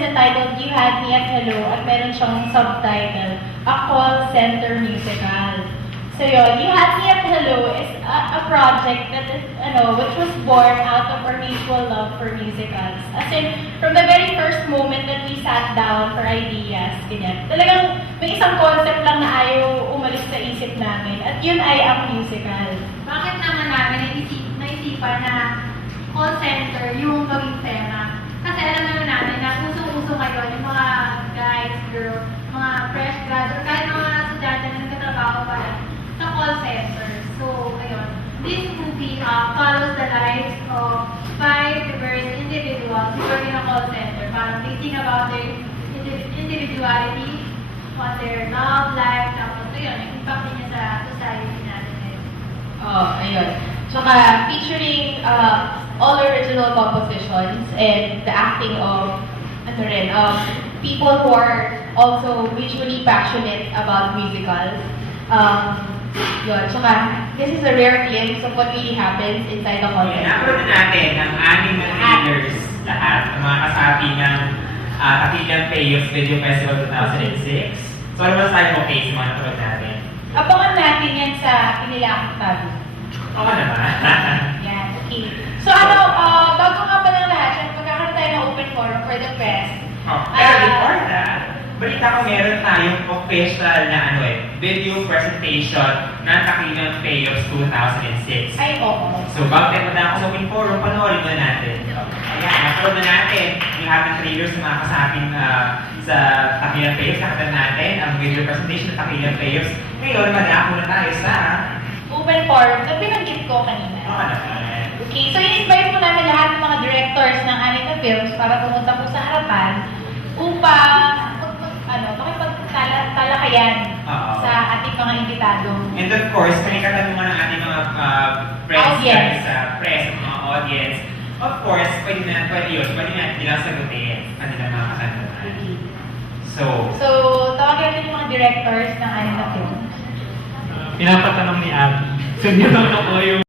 is entitled You Had Me at Hello at meron siyang subtitle, A Call Center Musical. So yun, You Had Me at Hello is a project that is, which was born out of our mutual love for musicals. As in, from the very first moment that we sat down for ideas, ganyan, talagang may isang concept lang na ayaw umalis sa isip namin, at yun ay ang musical. Bakit naman namin naisipan na call center yung maging tema? Kasi alam naman namin na usong-uso ngayon yung mga guys, girls, mga fresh graduates, kahit mga estudyante na nagtatrabaho pa lang sa call center. So, ayun. This movie follows the lives of 5 diverse individuals who work in a call center. Parang they think about their individuality, on their love life, tapos ayun, yung impact niya sa society natin ngayon. Oh, ayun. Tsaka featuring all original compositions and the acting of people who are also visually passionate about musicals. Yun. Tsaka, this is a rare glimpse of what really happens inside the content. Naprood na natin ang 6 na trailers lahat, ang mga kasapi ng Kapilang Payos Video Festival 2006. So, ano ba tayo okay sa mga naprood natin? Abangan natin yan sa Pinilang Tabi. Oo naman. Yan, okay. So bago nga pa lang lahat, syempre magkakaroon tayo ng open forum for the press. Pero before that, balita ko meron tayong official na video presentation ng Kapilang Payos 2006. Ay, oo. So, bago tayo punta ako sa open forum, panoorin na natin. Ayan, naprood na natin yung ating trailers sa mga kasaping sa Kapilang Payos. Nakita natin ang video presentation ng Kapilang Payos. Ngayon, madako na tayo sa Open forum na binanggit ko kanina. Oo naman. Okay, so in-invite po namin lahat ng mga directors ng Anita Films para pumunta po sa harapan upang makipagtalakayan sa ating mga imbitado. And of course, kanikatan mo ng ating mga press at mga audience. Of course, pwede natin nilang sagutin kanilang mga katanungan. So, tawagin natin yung mga directors ng Anita Films. Pinapatanong ni Abby. So, yun ako yung